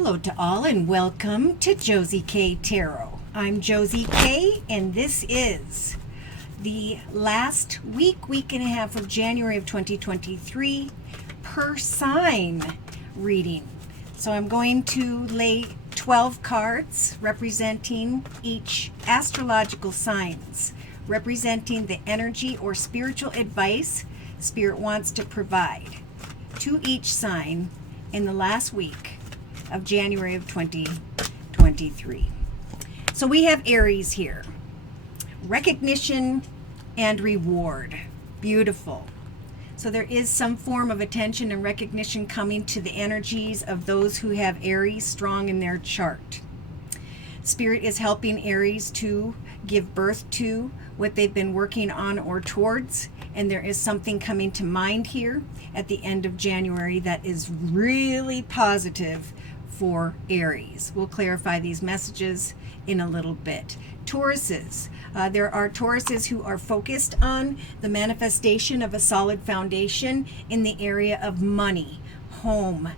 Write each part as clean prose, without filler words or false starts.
Hello to all and welcome to Josie K Tarot. I'm Josie K and this is the last week and a half of January of 2023 per sign reading. So I'm going to lay 12 cards representing each astrological signs, representing the energy or spiritual advice Spirit wants to provide to each sign in the last week of January of 2023. So we have Aries here. Recognition and reward. Beautiful. So there is some form of attention and recognition coming to the energies of those who have Aries strong in their chart. Spirit is helping Aries to give birth to what they've been working on or towards, and there is something coming to mind here at the end of January that is really positive for Aries. We'll clarify these messages in a little bit. Tauruses. There are Tauruses who are focused on the manifestation of a solid foundation in the area of money, home,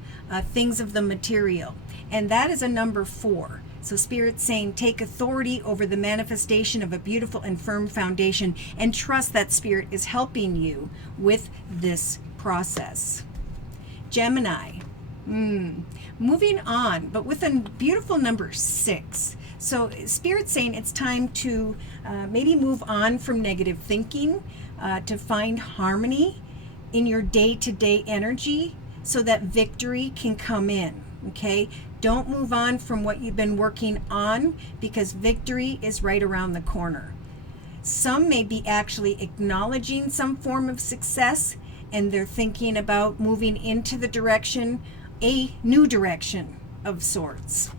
things of the material. And that is a number 4. So Spirit's saying take authority over the manifestation of a beautiful and firm foundation and trust that Spirit is helping you with this process. Gemini. Moving on, but with a beautiful number 6. So Spirit's saying it's time to maybe move on from negative thinking, to find harmony in your day-to-day energy so that victory can come in, okay? Don't move on from what you've been working on because victory is right around the corner. Some may be actually acknowledging some form of success and they're thinking about moving into the direction, a new direction of sorts.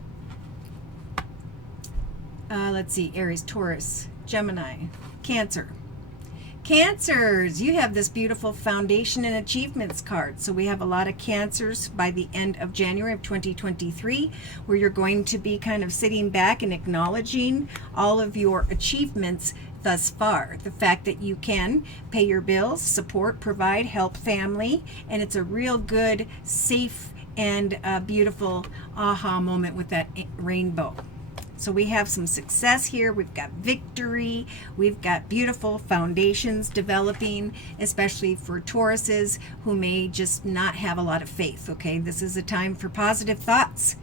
Let's see, Aries, Taurus, Gemini, Cancer. Cancers, you have this beautiful foundation and achievements card. So we have a lot of Cancers by the end of January of 2023, where you're going to be kind of sitting back and acknowledging all of your achievements thus far. The fact that you can pay your bills, support, provide, help family, and it's a real good, safe, and beautiful aha moment with that rainbow. So we have some success here. We've got victory. We've got beautiful foundations developing, especially for Tauruses who may just not have a lot of faith, okay? This is a time for positive thoughts.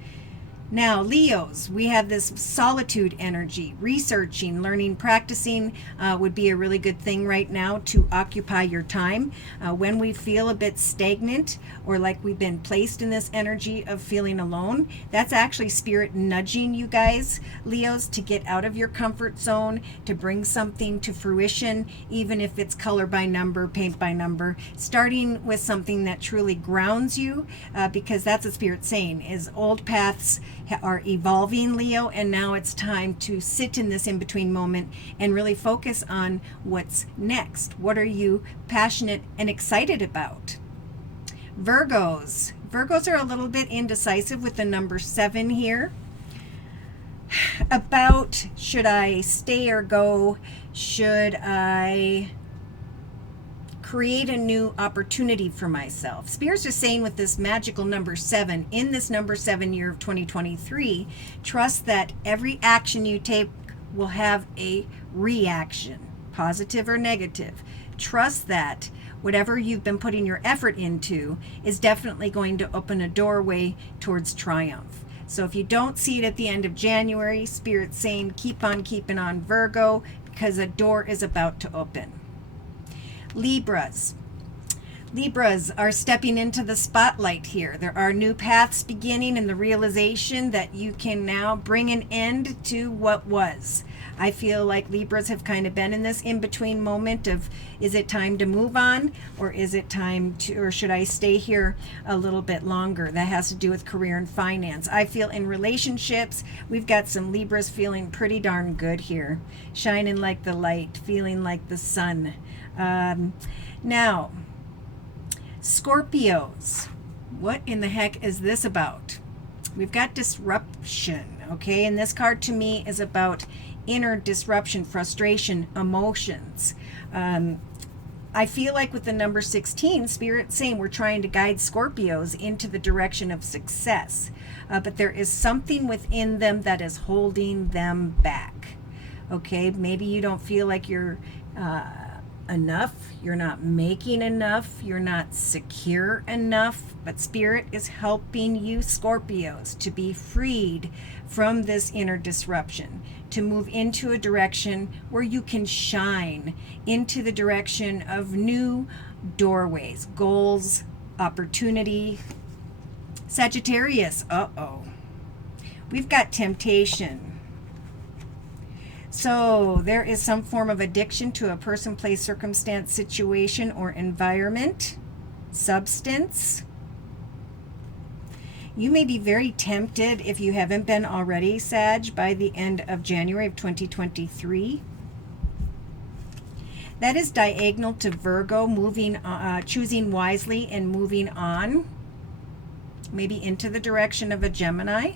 Now, Leos, we have this solitude energy. Researching, learning, practicing would be a really good thing right now to occupy your time. When we feel a bit stagnant or like we've been placed in this energy of feeling alone, that's actually Spirit nudging you guys, Leos, to get out of your comfort zone, to bring something to fruition, even if it's color by number, paint by number, starting with something that truly grounds you, because that's what Spirit's saying, is old paths are evolving, Leo, and now it's time to sit in this in-between moment and really focus on what's next. What are you passionate and excited about? Virgos. Virgos are a little bit indecisive with the number 7 here. About should I stay or go? Should I create a new opportunity for myself? Spirit's just saying with this magical number 7, in this number 7 year of 2023, trust that every action you take will have a reaction, positive or negative. Trust that whatever you've been putting your effort into is definitely going to open a doorway towards triumph. So if you don't see it at the end of January, Spirit's saying keep on keeping on, Virgo, because a door is about to open. Libras. Libras are stepping into the spotlight here. There are new paths beginning and the realization that you can now bring an end to what was. I feel like Libras have kind of been in this in-between moment of, is it time to move on, or is it time to, or should I stay here a little bit longer? That has to do with career and finance. I feel in relationships, we've got some Libras feeling pretty darn good here. Shining like the light, feeling like the sun. Now, Scorpios, what in the heck is this about? We've got disruption, okay? And this card to me is about inner disruption, frustration, emotions. I feel like with the number 16, Spirit saying we're trying to guide Scorpios into the direction of success. But there is something within them that is holding them back. Okay, maybe you don't feel like you're enough, you're not making enough, you're not secure enough, but Spirit is helping you, Scorpios, to be freed from this inner disruption, to move into a direction where you can shine, into the direction of new doorways, goals, opportunity. Sagittarius, we've got temptation. So there is some form of addiction to a person, place, circumstance, situation, or environment, substance. You may be very tempted, if you haven't been already, Sag, by the end of January of 2023. That is diagonal to Virgo, choosing wisely and moving on, maybe into the direction of a Gemini.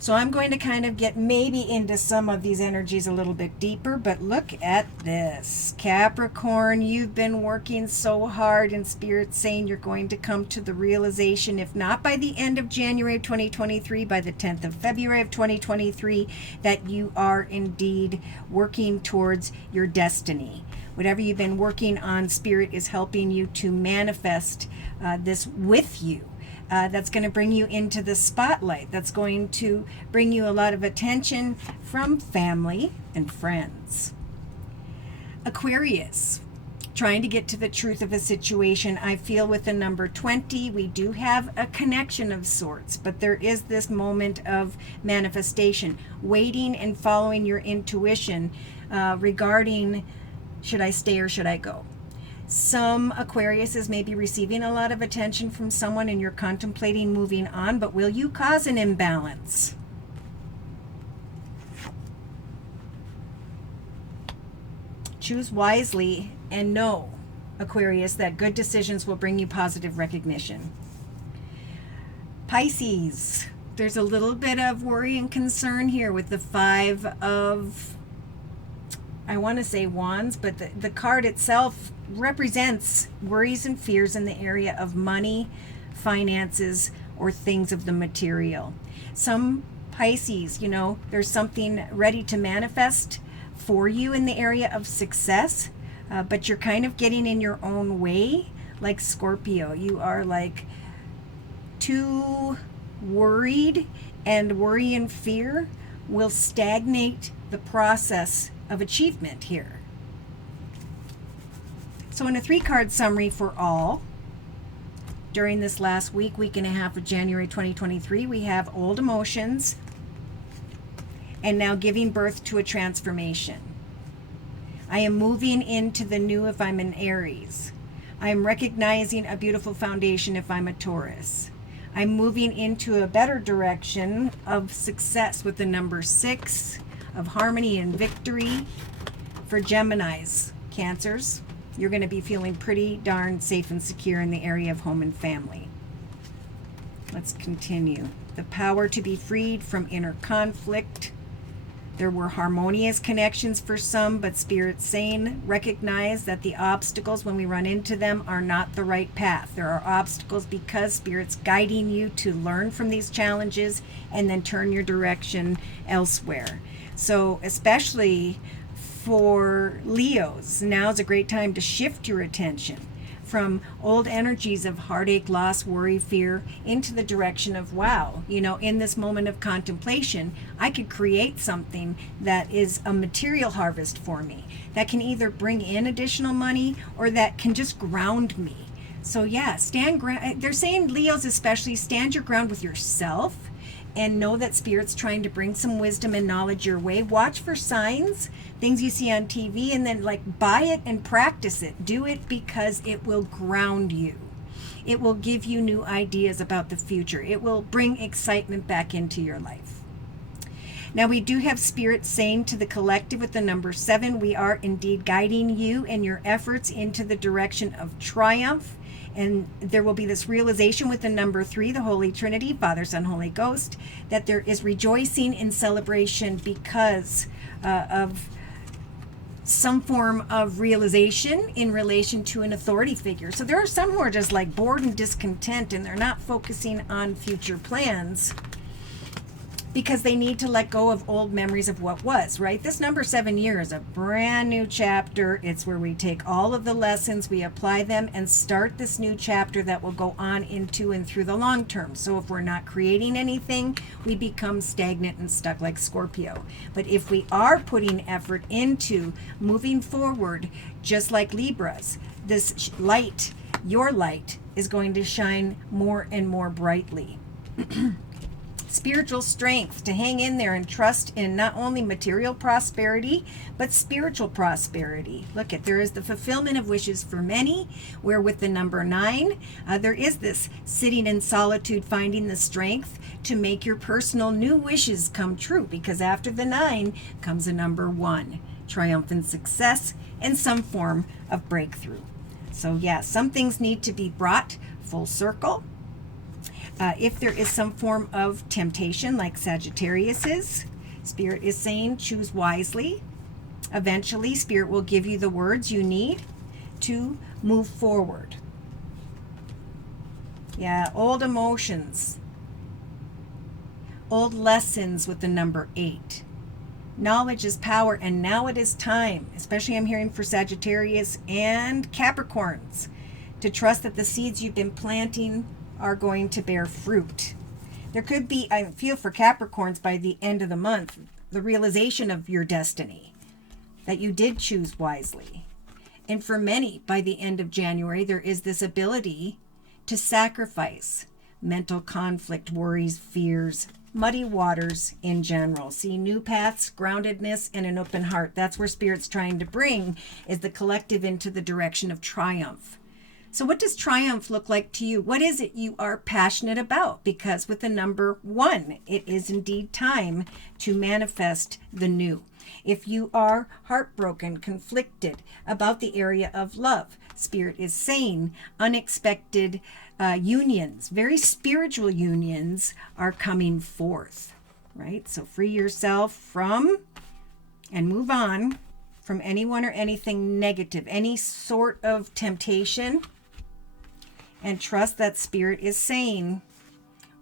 So I'm going to kind of get maybe into some of these energies a little bit deeper, but look at this. Capricorn, you've been working so hard, and Spirit's saying you're going to come to the realization, if not by the end of January of 2023, by the 10th of February of 2023, that you are indeed working towards your destiny. Whatever you've been working on, Spirit is helping you to manifest this with you. That's going to bring you into the spotlight. That's going to bring you a lot of attention from family and friends. Aquarius, trying to get to the truth of a situation. I feel with the number 20, we do have a connection of sorts, but there is this moment of manifestation, waiting and following your intuition regarding, should I stay or should I go? Some Aquariuses may be receiving a lot of attention from someone and you're contemplating moving on, but will you cause an imbalance? Choose wisely and know, Aquarius, that good decisions will bring you positive recognition. Pisces, there's a little bit of worry and concern here with the 5 of, I want to say wands, but the card itself represents worries and fears in the area of money, finances, or things of the material. Some Pisces, there's something ready to manifest for you in the area of success, but you're kind of getting in your own way, like Scorpio. You are like too worried, and worry and fear will stagnate the process of achievement here. So in a 3-card summary for all, during this last week and a half of January 2023, we have old emotions and now giving birth to a transformation. I am moving into the new if I'm an Aries. I am recognizing a beautiful foundation if I'm a Taurus. I'm moving into a better direction of success with the number 6, of harmony and victory. For Geminis, Cancers, you're going to be feeling pretty darn safe and secure in the area of home and family. Let's continue. The power to be freed from inner conflict. There were harmonious connections for some, but Spirit's saying, recognize that the obstacles, when we run into them, are not the right path. There are obstacles because Spirit's guiding you to learn from these challenges and then turn your direction elsewhere. So especially for Leos, now is a great time to shift your attention from old energies of heartache, loss, worry, fear, into the direction of, wow, in this moment of contemplation, I could create something that is a material harvest for me, that can either bring in additional money or that can just ground me. So yeah, stand ground. They're saying, Leos especially, stand your ground with yourself and know that Spirit's trying to bring some wisdom and knowledge your way. Watch for signs, things you see on TV, and then buy it and practice it. Do it because it will ground you. It will give you new ideas about the future. It will bring excitement back into your life. Now we do have Spirit saying to the collective with the number 7, we are indeed guiding you and your efforts into the direction of triumph. And there will be this realization with the number 3, the Holy Trinity, Father, Son, Holy Ghost, that there is rejoicing in celebration because of some form of realization in relation to an authority figure. So there are some who are just like bored and discontent, and they're not focusing on future plans because they need to let go of old memories of what was, right? This number 7 year is a brand new chapter. It's where we take all of the lessons, we apply them, and start this new chapter that will go on into and through the long term. So if we're not creating anything, we become stagnant and stuck like Scorpio. But if we are putting effort into moving forward, just like Libras, this light, your light, is going to shine more and more brightly. Spiritual strength to hang in there and trust in not only material prosperity, but spiritual prosperity. Look at, there is the fulfillment of wishes for many, where with the number 9, there is this sitting in solitude, finding the strength to make your personal new wishes come true, because after the 9 comes a number 1, triumphant success and some form of breakthrough. So yeah, some things need to be brought full circle. If there is some form of temptation, like Sagittarius is, Spirit is saying choose wisely. Eventually, Spirit will give you the words you need to move forward. Yeah, old emotions, old lessons with the number 8. Knowledge is power, and now it is time, especially I'm hearing for Sagittarius and Capricorns, to trust that the seeds you've been planting are going to bear fruit. There could be, I feel for Capricorns, by the end of the month, the realization of your destiny, that you did choose wisely. And for many, by the end of January, there is this ability to sacrifice mental conflict, worries, fears, muddy waters in general. See, new paths, groundedness, and an open heart. That's where Spirit's trying to bring is the collective into the direction of triumph. So what does triumph look like to you? What is it you are passionate about? Because with the number 1, it is indeed time to manifest the new. If you are heartbroken, conflicted about the area of love, Spirit is saying unexpected unions, very spiritual unions, are coming forth, right? So free yourself from and move on from anyone or anything negative, any sort of temptation. And trust that Spirit is saying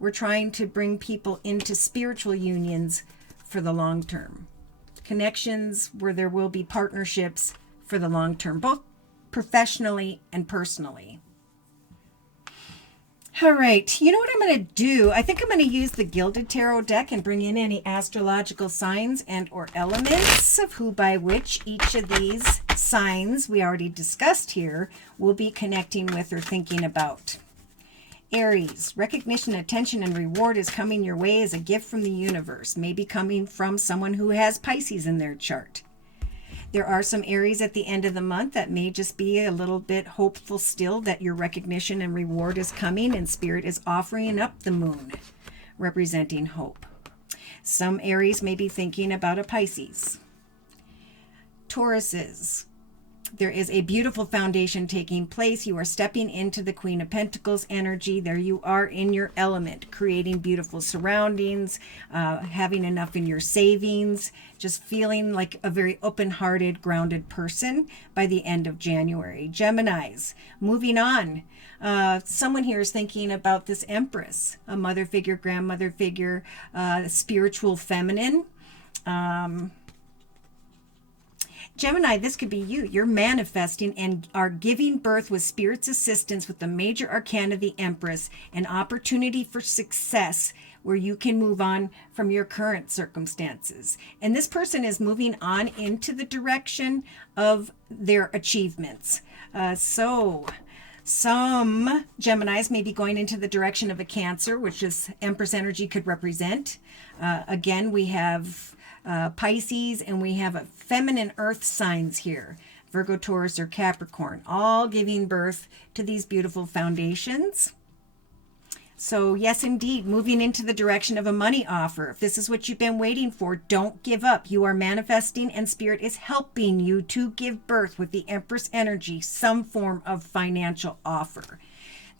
we're trying to bring people into spiritual unions for the long term. Connections where there will be partnerships for the long term, both professionally and personally. All right, you know what I'm going to do? I think I'm going to use the Gilded Tarot deck and bring in any astrological signs and or elements of who by which each of these signs we already discussed here will be connecting with or thinking about. Aries, recognition, attention, and reward is coming your way as a gift from the universe, maybe coming from someone who has Pisces in their chart. There are some Aries at the end of the month that may just be a little bit hopeful still that your recognition and reward is coming, and Spirit is offering up the moon, representing hope. Some Aries may be thinking about a Pisces. Tauruses, there is a beautiful foundation taking place. You are stepping into the Queen of Pentacles energy. There you are in your element, creating beautiful surroundings, having enough in your savings, just feeling like a very open-hearted, grounded person by the end of January. Geminis, moving on. Someone here is thinking about this Empress, a mother figure, grandmother figure, spiritual feminine. Gemini, this could be you. You're manifesting and are giving birth with Spirit's assistance with the major arcana, the Empress, an opportunity for success where you can move on from your current circumstances. And this person is moving on into the direction of their achievements. So some Geminis may be going into the direction of a Cancer, which this Empress energy could represent. Again, we have Pisces, and we have a feminine earth signs here, Virgo, Taurus, or Capricorn, all giving birth to these beautiful foundations. So yes, indeed, moving into the direction of a money offer. If this is what you've been waiting for, don't give up. You are manifesting, and Spirit is helping you to give birth with the Empress energy, some form of financial offer.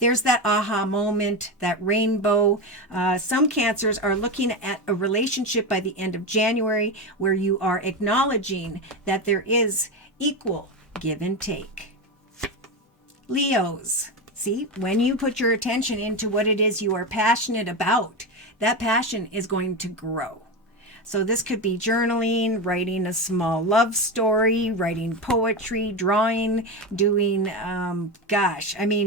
there's that aha moment, that rainbow. Some Cancers are looking at a relationship by the end of January where you are acknowledging that there is equal give and take. Leos, see, when you put your attention into what it is you are passionate about, that passion is going to grow. So this could be journaling, writing a small love story, writing poetry, drawing, doing,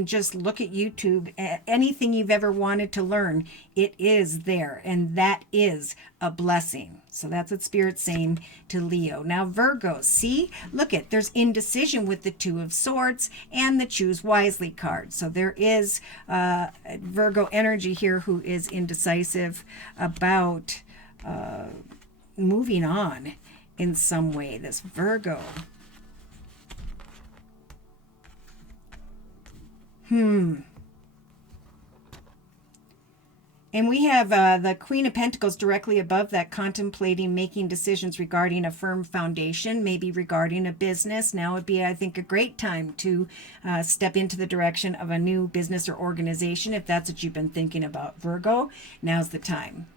just look at YouTube. Anything you've ever wanted to learn, it is there. And that is a blessing. So that's what Spirit's saying to Leo. Now, Virgo, see, look at, there's indecision with the Two of Swords and the Choose Wisely card. So there is Virgo energy here who is indecisive about moving on in some way. This Virgo. And we have the Queen of Pentacles directly above that, contemplating making decisions regarding a firm foundation, maybe regarding a business. Now would be, I think, a great time to step into the direction of a new business or organization. If that's what you've been thinking about, Virgo, now's the time.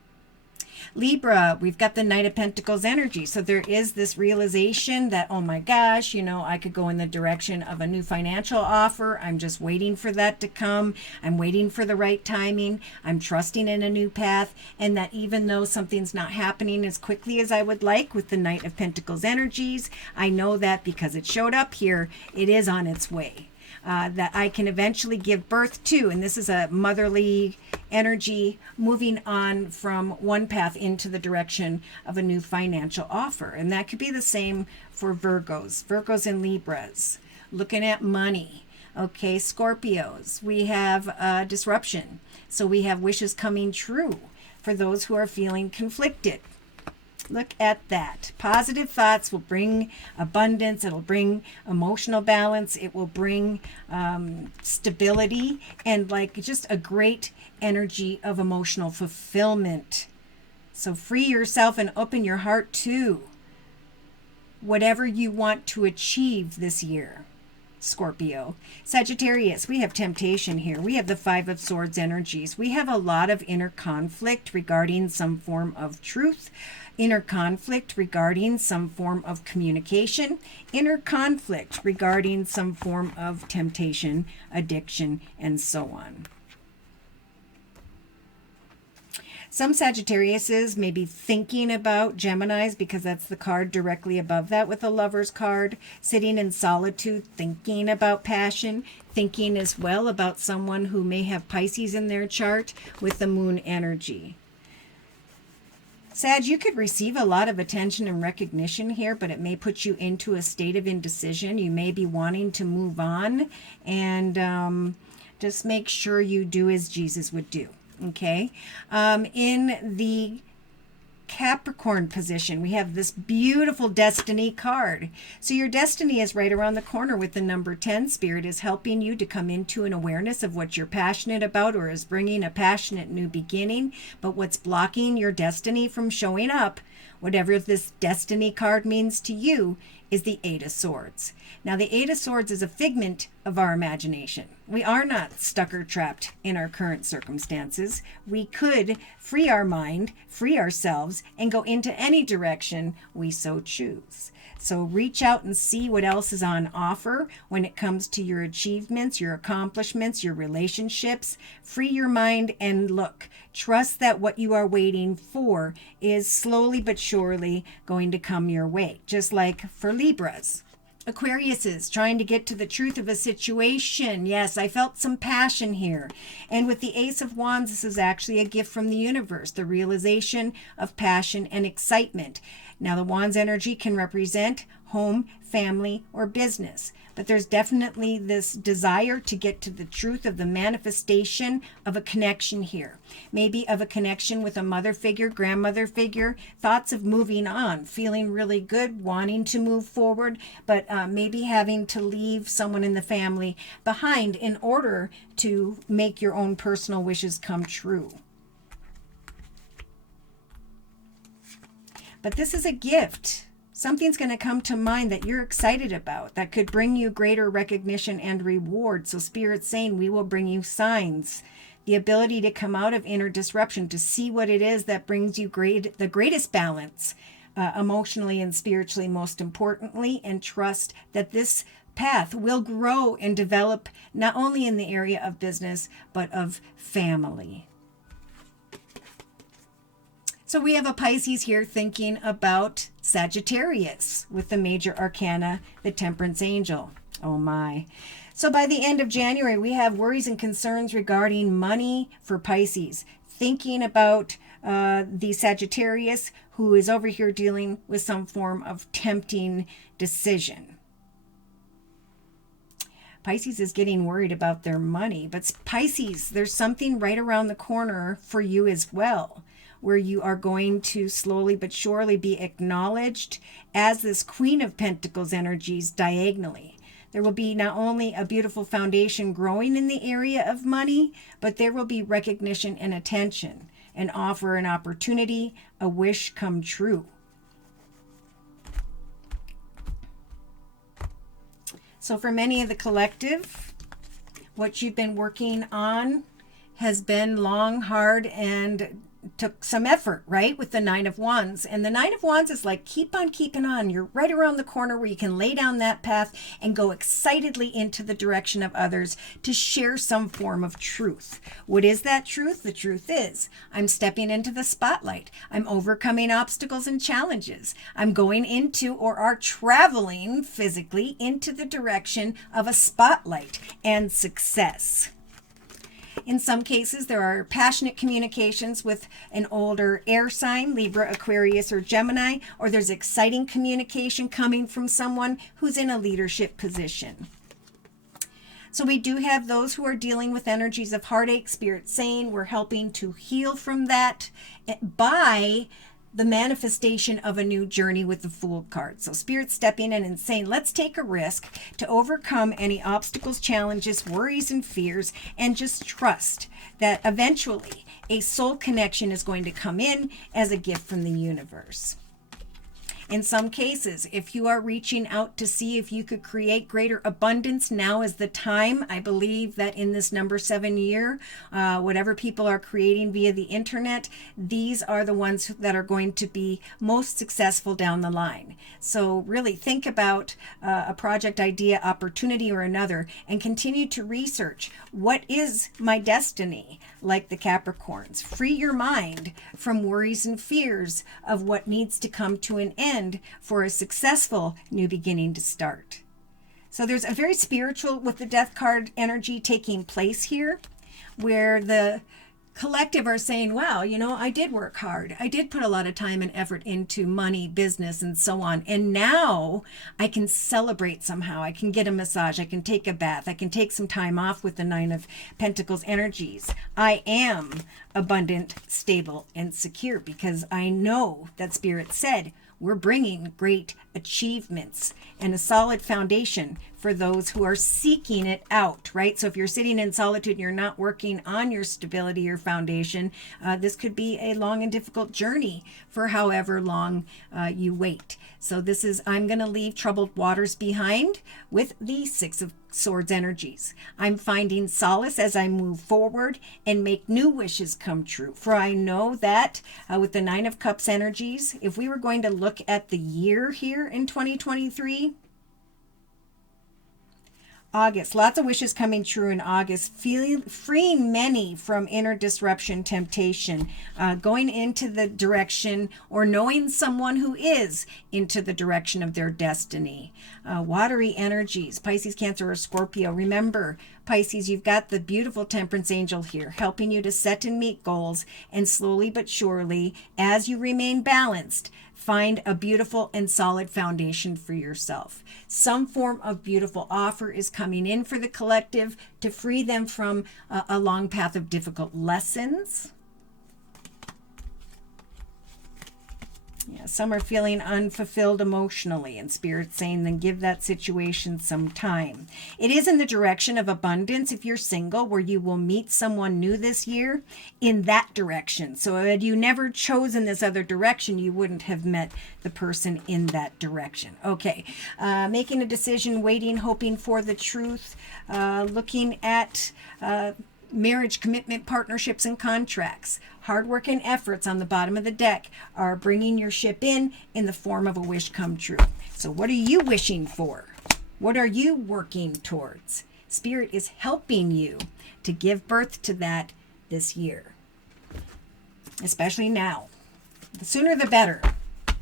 Libra, we've got the Knight of Pentacles energy. So there is this realization that, oh my gosh, I could go in the direction of a new financial offer. I'm just waiting for that to come. I'm waiting for the right timing. I'm trusting in a new path. And that even though something's not happening as quickly as I would like with the Knight of Pentacles energies, I know that because it showed up here, it is on its way. That I can eventually give birth to. And this is a motherly energy moving on from one path into the direction of a new financial offer. And that could be the same for Virgos and Libras. Looking at money. Okay, Scorpios, we have disruption. So we have wishes coming true for those who are feeling conflicted. Look at that. Positive thoughts will bring abundance. It'll bring emotional balance. It will bring stability and just a great energy of emotional fulfillment. So free yourself and open your heart to whatever you want to achieve this year. Scorpio. Sagittarius, we have temptation here. We have the Five of Swords energies. We have a lot of inner conflict regarding some form of truth, inner conflict regarding some form of communication, inner conflict regarding some form of temptation, addiction, and so on. Some Sagittariuses may be thinking about Geminis because that's the card directly above that with the Lover's card, sitting in solitude, thinking about passion, thinking as well about someone who may have Pisces in their chart with the Moon energy. Sag, you could receive a lot of attention and recognition here, but it may put you into a state of indecision. You may be wanting to move on, and just make sure you do as Jesus would do. Okay, in the Capricorn position, we have this beautiful destiny card. So your destiny is right around the corner with the number 10. Spirit is helping you to come into an awareness of what you're passionate about, or is bringing a passionate new beginning. But what's blocking your destiny from showing up, whatever this destiny card means to you, is the Eight of Swords. Now, the Eight of Swords is a figment of our imagination. We are not stuck or trapped in our current circumstances. We could free our mind, free ourselves, and go into any direction we so choose. So reach out and see what else is on offer when it comes to your achievements, your accomplishments, your relationships. Free your mind and look. Trust that what you are waiting for is slowly but surely going to come your way, just like for Libras. Aquarius is trying to get to the truth of a situation. Yes, I felt some passion here. And with the Ace of Wands, this is actually a gift from the universe, the realization of passion and excitement. Now, the Wands energy can represent home, family, or business. But there's definitely this desire to get to the truth of the manifestation of a connection here. Maybe of a connection with a mother figure, grandmother figure, thoughts of moving on, feeling really good, wanting to move forward, but maybe having to leave someone in the family behind in order to make your own personal wishes come true. But this is a gift. Something's going to come to mind that you're excited about that could bring you greater recognition and reward. So Spirit's saying we will bring you signs, the ability to come out of inner disruption, to see what it is that brings you the greatest balance, emotionally and spiritually, most importantly, and trust that this path will grow and develop not only in the area of business, but of family. So we have a Pisces here thinking about Sagittarius with the major arcana, the Temperance Angel. Oh my. So by the end of January, we have worries and concerns regarding money for Pisces. Thinking about the Sagittarius who is over here dealing with some form of tempting decision. Pisces is getting worried about their money, but Pisces, there's something right around the corner for you as well, where you are going to slowly but surely be acknowledged as this Queen of Pentacles energies diagonally. There will be not only a beautiful foundation growing in the area of money, but there will be recognition and attention, an offer, an opportunity, a wish come true. So for many of the collective, what you've been working on has been long, hard, and took some effort, right? With the Nine of Wands. And the Nine of Wands is like, keep on keeping on. You're right around the corner where you can lay down that path and go excitedly into the direction of others to share some form of truth. What is that truth? The truth is, I'm stepping into the spotlight. I'm overcoming obstacles and challenges. I'm going into or are traveling physically into the direction of a spotlight and success. In some cases, there are passionate communications with an older air sign, Libra, Aquarius, or Gemini, or there's exciting communication coming from someone who's in a leadership position. So we do have those who are dealing with energies of heartache. Spirit saying we're helping to heal from that by the manifestation of a new journey with the Fool card. So Spirit stepping in and saying, let's take a risk to overcome any obstacles, challenges, worries, and fears, and just trust that eventually a soul connection is going to come in as a gift from the universe. In some cases, if you are reaching out to see if you could create greater abundance, now is the time. I believe that in this number 7 year, whatever people are creating via the internet, these are the ones that are going to be most successful down the line. So really think about a project idea, opportunity, or another, and continue to research what is my destiny, like the Capricorns. Free your mind from worries and fears of what needs to come to an end for a successful new beginning to start. So there's a very spiritual with the Death card energy taking place here, where the collective are saying, wow, you know, I did work hard. I did put a lot of time and effort into money, business, and so on. And now I can celebrate somehow. I can get a massage. I can take a bath. I can take some time off with the Nine of Pentacles energies. I am abundant, stable, and secure because I know that Spirit said we're bringing great achievements and a solid foundation for those who are seeking it out, right? So if you're sitting in solitude and you're not working on your stability or foundation, this could be a long and difficult journey for however long you wait. So this is, I'm going to leave troubled waters behind with the Six of Swords energies. I'm finding solace as I move forward and make new wishes come true. For I know that with the Nine of Cups energies, if we were going to look at the year here in 2023, August, lots of wishes coming true in August, freeing many from inner disruption, temptation, going into the direction or knowing someone who is into the direction of their destiny. Watery energies, Pisces, Cancer, or Scorpio. Remember, Pisces, you've got the beautiful Temperance Angel here helping you to set and meet goals, and slowly but surely, as you remain balanced, find a beautiful and solid foundation for yourself. Some form of beautiful offer is coming in for the collective to free them from a long path of difficult lessons. Yeah, some are feeling unfulfilled emotionally, and Spirit's saying then give that situation some time. It is in the direction of abundance if you're single, where you will meet someone new this year in that direction. So had you never chosen this other direction, you wouldn't have met the person in that direction. Okay, making a decision, waiting, hoping for the truth, looking at marriage, commitment, partnerships, and contracts. Hard work and efforts on the bottom of the deck are bringing your ship in the form of a wish come true. So what are you wishing for? What are you working towards? Spirit is helping you to give birth to that this year, especially now. The sooner the better.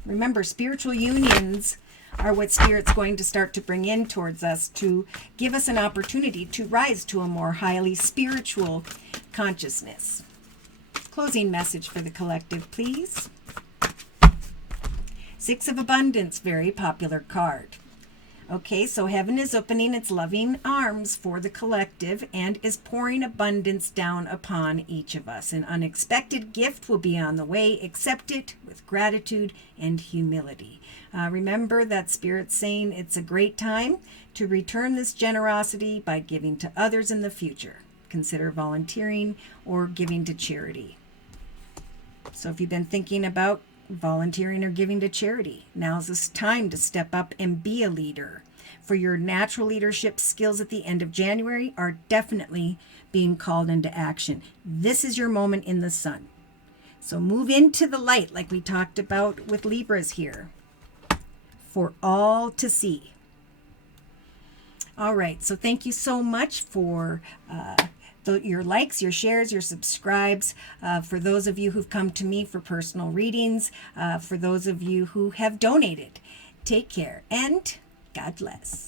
Remember, spiritual unions are what Spirit's going to start to bring in towards us to give us an opportunity to rise to a more highly spiritual consciousness. Closing message for the collective, please. Six of Abundance, very popular card. Okay, so heaven is opening its loving arms for the collective and is pouring abundance down upon each of us. An unexpected gift will be on the way. Accept it with gratitude and humility. Remember that Spirit's saying it's a great time to return this generosity by giving to others in the future. Consider volunteering or giving to charity. So if you've been thinking about volunteering or giving to charity, now's this time to step up and be a leader. For your natural leadership skills at the end of January are definitely being called into action. This is your moment in the sun. So move into the light like we talked about with Libras here, for all to see. All right, so thank you so much for your likes, your shares, your subscribes, for those of you who've come to me for personal readings, for those of you who have donated. Take care and God bless.